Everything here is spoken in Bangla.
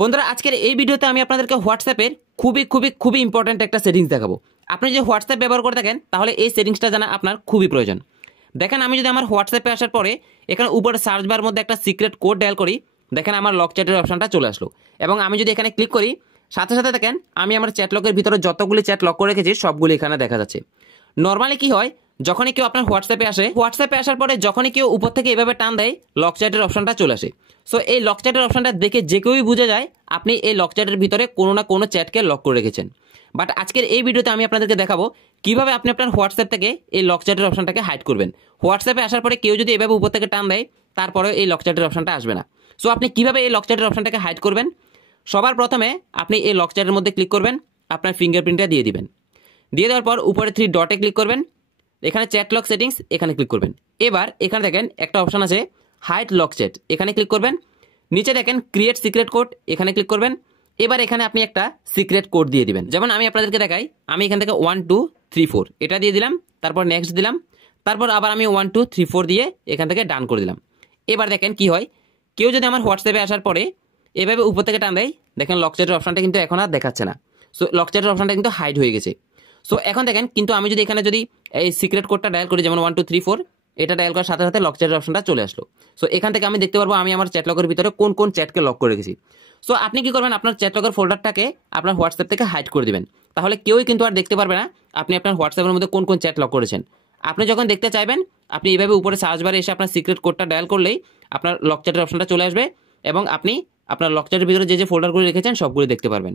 বন্ধুরা আজকের এই ভিডিওতে আমি আপনাদেরকে হোয়াটসঅ্যাপের খুবই ইম্পর্ট্যান্ট একটা সেটিংস দেখাবো। আপনি যদি হোয়াটসঅ্যাপ ব্যবহার করে থাকেন তাহলে এই সেটিংসটা জানা আপনার খুবই প্রয়োজন। দেখেন আমি যদি আমার হোয়াটসঅ্যাপে আসার পরে এখানে উপরে সার্চ বার মধ্যে একটা সিক্রেট কোড ডায়াল করি, দেখেন আমার লক চ্যাটের অপশনটা চলে আসলো। এবং আমি যদি এখানে ক্লিক করি সাথে সাথে দেখেন আমি আমার চ্যাট লকের ভিতরে যতগুলি চ্যাট লক করে রেখেছি সবগুলি এখানে দেখা যাচ্ছে। নর্মালি কি হয়, যখনই কেউ আপনার হোয়াটসঅ্যাপে আসার পরে যখনই কেউ উপর থেকে এভাবে টান দেয় লক চ্যাটের অপশনটা চলে আসে। সো এই লক চ্যাটের অপশনটা দেখে যে কেউই বুঝে যায় আপনি এই লক চ্যাটের ভিতরে কোনো না কোনো চ্যাটকে লক করে রেখেছেন। বাট আজকের এই ভিডিওতে আমি আপনাদেরকে দেখাবো কিভাবে আপনি আপনার হোয়াটসঅ্যাপ থেকে এই লক চ্যাটের অপশনটাকে হাইড করবেন। হোয়াটসঅ্যাপে আসার পরে কেউ যদি এভাবে উপর থেকে টান দেয় তারপরেও এই লক চ্যাটের অপশনটা আসবে না। সো আপনি কিভাবে এই লক চ্যাটের অপশনটাকে হাইড করবেন, সবার প্রথমে আপনি এই লক চ্যাটের মধ্যে ক্লিক করবেন, আপনার ফিঙ্গারপ্রিন্টটা দিয়ে দিবেন। দিয়ে দেওয়ার পর উপরে 3 ডটে ক্লিক করবেন, এখানে চ্যাট লক সেটিংস এখানে ক্লিক করবেন। এবার এখানে দেখেন একটা অপশন আছে হাইড লক চ্যাট, এখানে ক্লিক করবেন। নিচে দেখেন ক্রিয়েট সিক্রেট কোড, এখানে ক্লিক করবেন। এবার এখানে আপনি একটা সিক্রেট কোড দিয়ে দিবেন। যেমন আমি আপনাদেরকে দেখাই, আমি এখান থেকে 1 2 3 4 এটা দিয়ে দিলাম, তারপর নেক্সট দিলাম, তারপর আবার আমি 1 2 3 4 দিয়ে এখান থেকে ডান করে দিলাম। এবার দেখেন কি হয়, কেউ যদি আমার হোয়াটসঅ্যাপে আসার পরে এভাবে উপর থেকে টান দেয়, দেখেন লক চ্যাটের অপশনটা কিন্তু এখন আর দেখাচ্ছে না। সো লক চ্যাটের অপশনটা কিন্তু হাইড হয়ে গেছে। সো এখন দেখেন কিন্তু আমি যদি এখানে যদি এই সিক্রেট কোডটা ডায়াল করি, যেমন 1 2 3 4 এটা ডায়াল করার সাথে সাথে লক চ্যাটের অপশনটা চলে আসলো। সো এখান থেকে আমি দেখতে পারবো আমি আমার চ্যাট লকের ভিতরে কোন কোন চ্যাটকে লক করে রেখেছি। সো আপনি কি করবেন, আপনার চ্যাট লকের ফোল্ডারটাকে আপনার হোয়াটসঅ্যাপ থেকে হাইড করে দিবেন। তাহলে কেউই কিন্তু আর দেখতে পারবে না আপনি আপনার হোয়াটসঅ্যাপের মধ্যে কোন কোন চ্যাট লক করেছেন। আপনি যখন দেখতে চাইবেন আপনি এইভাবে উপরে সার্চ বারে এসে আপনার সিক্রেট কোডটা ডায়াল করলেই আপনার লক চ্যাটের অপশনটা চলে আসবে এবং আপনি আপনার লক চ্যাটের ভিতরে যে ফোল্ডারগুলো রেখেছেন সবগুলো দেখতে পারবেন।